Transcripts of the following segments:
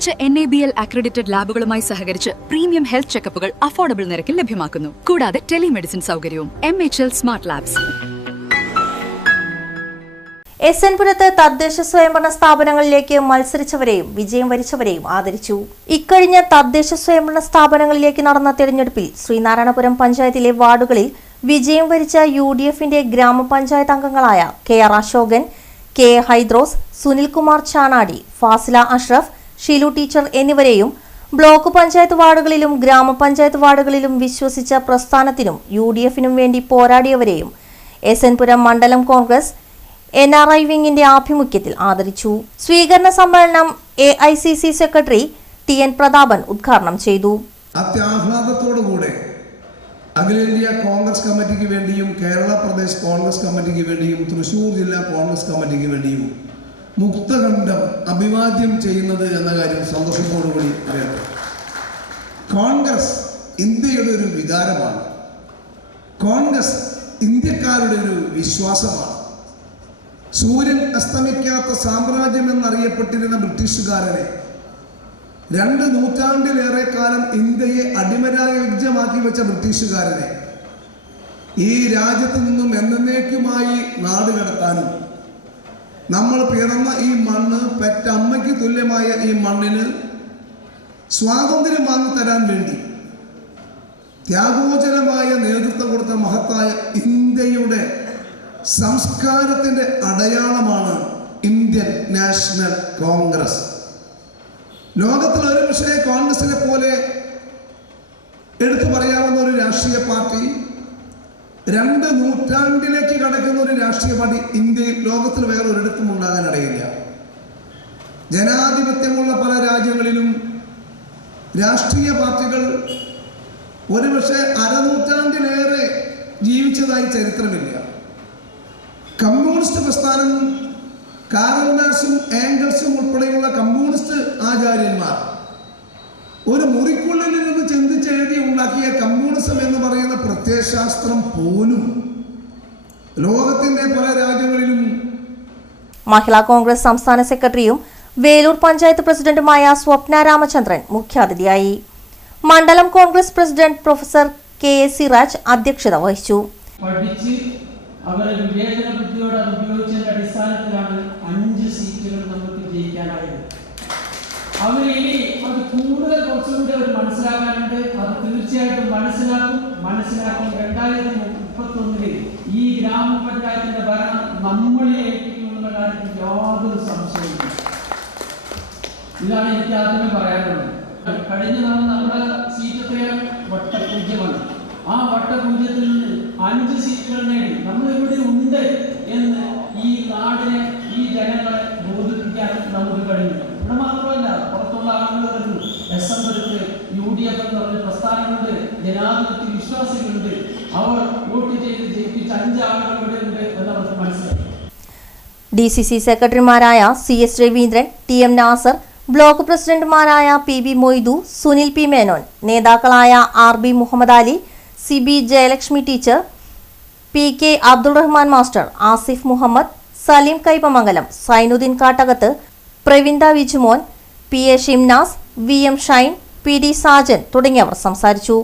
മികച്ച N A B L accredited ലാബുകളുമായി സഹകരിച്ച് premium health ചെക്കപ്പുകൾ affordable നിരക്കിൽ ലഭ്യമാക്കുന്നു. കൂടാതെ ടെലിമെഡിസിൻ സൗകര്യവും M H L smart labs S N പുരത്ത് തദ്ദേശ സ്വയംഭരണ സ്ഥാപനങ്ങളിലേക്ക് മത്സരിച്ചവരെയും വിജയം വരിച്ചവരെയും ആദരിച്ചു. ഇക്കഴിഞ്ഞ തദ്ദേശ സ്വയംഭരണ സ്ഥാപനങ്ങളിലേക്ക് നടന്ന തെരഞ്ഞെടുപ്പിൽ ശ്രീനാരായണപുരം പഞ്ചായത്തിലെ വാർഡുകളിൽ വിജയം വരിച്ച യു ഡി എഫിന്റെ ഗ്രാമപഞ്ചായത്ത് അംഗങ്ങളായ K R Ashokan K Haidros Sunilkumar Chanadi Fasila Ashraf Sheelu teacher എന്നിവരെയും ബ്ലോക്ക് പഞ്ചായത്ത് വാർഡുകളിലും ഗ്രാമപഞ്ചായത്ത് വാർഡുകളിലും വിശ്വസിച്ച പ്രസ്ഥാനത്തിനും യു ഡി എഫിനും വേണ്ടി പോരാടിയവരെയും എസ് എൻ പുരം മണ്ഡലം കോൺഗ്രസ് എൻ ആർ ഐ വിംഗിന്റെ ആഭിമുഖ്യത്തിൽ ആദരിച്ചു. സ്വീകരണ സമ്മേളനം A I C C secretary T N Prathapan ഉദ്ഘാടനം ചെയ്തു. അത്യാഹ്ലാദത്തോടുകൂടെ അഖിലേന്ത്യാ കോൺഗ്രസ് കമ്മിറ്റിക്ക് വേണ്ടിയും കേരള പ്രദേശ് കോൺഗ്രസ് കമ്മിറ്റിക്ക് വേണ്ടിയും തൃശൂർ ജില്ലാ കോൺഗ്രസ് കമ്മിറ്റിക്ക് വേണ്ടിയും മുക്തകണ്ഠം അഭിവാദ്യം ചെയ്യുന്നത് എന്ന കാര്യം സന്തോഷത്തോടുകൂടി അറിയാം കോൺഗ്രസ് ഇന്ത്യയുടെ ഒരു വികാരമാണ്. കോൺഗ്രസ് ഇന്ത്യക്കാരുടെ ഒരു വിശ്വാസമാണ്. സൂര്യൻ അസ്തമിക്കാത്ത സാമ്രാജ്യം എന്നറിയപ്പെട്ടിരുന്ന ബ്രിട്ടീഷുകാരനെ രണ്ട് നൂറ്റാണ്ടിലേറെ കാലം ഇന്ത്യയെ അടിമരാജ്യമാക്കി വെച്ച ബ്രിട്ടീഷുകാരനെ ഈ രാജ്യത്ത് നിന്നും എന്നേക്കുമായി നാട് കടത്താനും നമ്മൾ പിറന്ന ഈ മണ്ണ് പെറ്റമ്മയ്ക്ക് തുല്യമായ ഈ മണ്ണിന് സ്വാതന്ത്ര്യം വാങ്ങിത്തരാൻ വേണ്ടി ത്യാഗോചരമായ നേതൃത്വം കൊടുത്ത മഹത്തായ ഇന്ത്യയുടെ സംസ്കാരത്തിന്റെ അടയാളമാണ് ഇന്ത്യൻ നാഷണൽ കോൺഗ്രസ്. ലോകത്തിൽ ഒരു പക്ഷേ കോൺഗ്രസിനെ പോലെ എടുത്തു പറയാവുന്ന ഒരു രാഷ്ട്രീയ പാർട്ടി രണ്ട് നൂറ്റാണ്ടിലേക്ക് കടക്കുന്ന ഒരു രാഷ്ട്രീയ പാർട്ടി ഇന്ത്യയിൽ ലോകത്തിൽ വേറെ ഒരിടത്തും ഉണ്ടാകാൻ ഇടയില്ല ജനാധിപത്യമുള്ള പല രാജ്യങ്ങളിലും രാഷ്ട്രീയ പാർട്ടികൾ ഒരുപക്ഷെ അരനൂറ്റാണ്ടിലേറെ ജീവിച്ചതായി ചരിത്രമില്ല. കമ്മ്യൂണിസ്റ്റ് പ്രസ്ഥാനം കാരൽ മാർക്സും ആംഗൽസും ഉൾപ്പെടെയുള്ള കമ്മ്യൂണിസ്റ്റ് ആചാര്യന്മാർ ഒരു മുറിക്കുള്ളിൽ ചിന്തിച്ചെഴുതി ഉണ്ടാക്കിയ കമ്മ്യൂണിസം എന്ന് പറയുന്ന പ്രത്യയശാസ്ത്രം പോലും ലോകത്തിന്റെ പല രാജ്യങ്ങളിലും മഹിളാ കോൺഗ്രസ് സംസ്ഥാന സെക്രട്ടറിയും വേലൂർ പഞ്ചായത്ത് പ്രസിഡന്റുമായ സ്വപ്ന രാമചന്ദ്രൻ മുഖ്യാതിഥിയായി. മണ്ഡലം Congress president professor K A Siraj അധ്യക്ഷത വഹിച്ചു. പഠിച്ച് അവരെ വിവേചന ബുദ്ധിയോടെ അത് ഉപയോഗിച്ചതിന്റെ അടിസ്ഥാനത്തിലാണ് അഞ്ച് സീറ്റുകൾ നമുക്ക് ജയിക്കാനായത്. അവർ ഇനി അത് കൂടുതൽ കുറച്ചുകൂടി അവർ മനസ്സിലാക്കാനുണ്ട് അത് തീർച്ചയായിട്ടും മനസ്സിലാക്കും. മനസ്സിലാക്കും രണ്ടായിരത്തി മുപ്പത്തി ഒന്നിൽ ഈ ഗ്രാമപഞ്ചായത്തിന്റെ ഭരണം നമ്മളെ ഏൽപ്പിക്കുമെന്ന കാര്യത്തിൽ യാതൊരു സംശയമില്ല ഇതാണ് എനിക്ക് ആദ്യമേ പറയാനുള്ളത്. കഴിഞ്ഞ തവണ നമ്മുടെ സീറ്റ് എത്രയാണ് വട്ടപൂജ്യമാണ്. ആ വട്ടപൂജ്യത്തിൽ നിന്ന് അഞ്ച് സീറ്റുകൾ നേടി. നമ്മൾ ഇവിടെ ഉണ്ട് എന്ന് ഈ നാടിനെ ഈ ജനങ്ങളെ ബോധിപ്പിക്കാൻ നമുക്ക് കഴിഞ്ഞു ഇവിടെ മാത്രമല്ല പുറത്തുള്ള ആളുകൾ വരുന്നു എസ് എം എടുത്ത് യു ഡി എഫ് എന്ന് പറഞ്ഞ പ്രസ്ഥാനമുണ്ട് ജനാധിപത്യ വിശ്വാസികളുണ്ട്. അവർ വോട്ട് ചെയ്ത് ജയിപ്പിച്ച അഞ്ച് ആളുകൾ ഇവിടെ ഉണ്ട് എന്ന് അവർക്ക് മനസ്സിലായി. ഡി സി സി സെക്രട്ടറിമാരായ C S Raveendran T M Nasar block പ്രസിഡന്റുമാരായ P B Moidu Sunil P Menon നേതാക്കളായ R B Muhammad Ali C B Jayalakshmi teacher P K Abdul Rahman master Asif Muhammad Saleem Kaipamangalam Zainuddin Kattakath Pravinda Vijumon P A Shimnas V M Shine P D Sajan തുടങ്ങിയവർ സംസാരിച്ചു.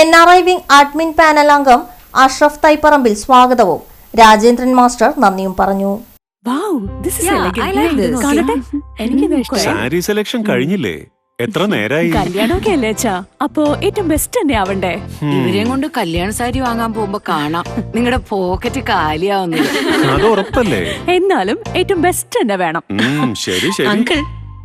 N R I wing admin panel അംഗം അഷ്റഫ് തൈപ്പറമ്പിൽ സ്വാഗതവും. Rajendran master നന്ദിയും പറഞ്ഞു. Wow, this is Yeah, elegant. I like this. കാണട്ടെ എനിക്കിത് ഇഷ്ടമായി sari selection കഴിഞ്ഞില്ലേ? എത്ര നേരായി? കല്യാണമൊക്കെ അല്ലേ അച്ഛാ? അപ്പോ ഏറ്റവും ബെസ്റ്റ് തന്നെ ആവണ്ടേ? ഇവരെയും കൊണ്ട് കല്യാണ സാരി വാങ്ങാൻ പോകുമ്പോ കാണാം. നിങ്ങളുടെ പോക്കറ്റ് കാലിയാവുന്നത്. അത് ഉറപ്പല്ലേ? എന്നാലും ഏറ്റവും ബെസ്റ്റ് തന്നെ വേണം. ശരി ശരി. അങ്കിൾ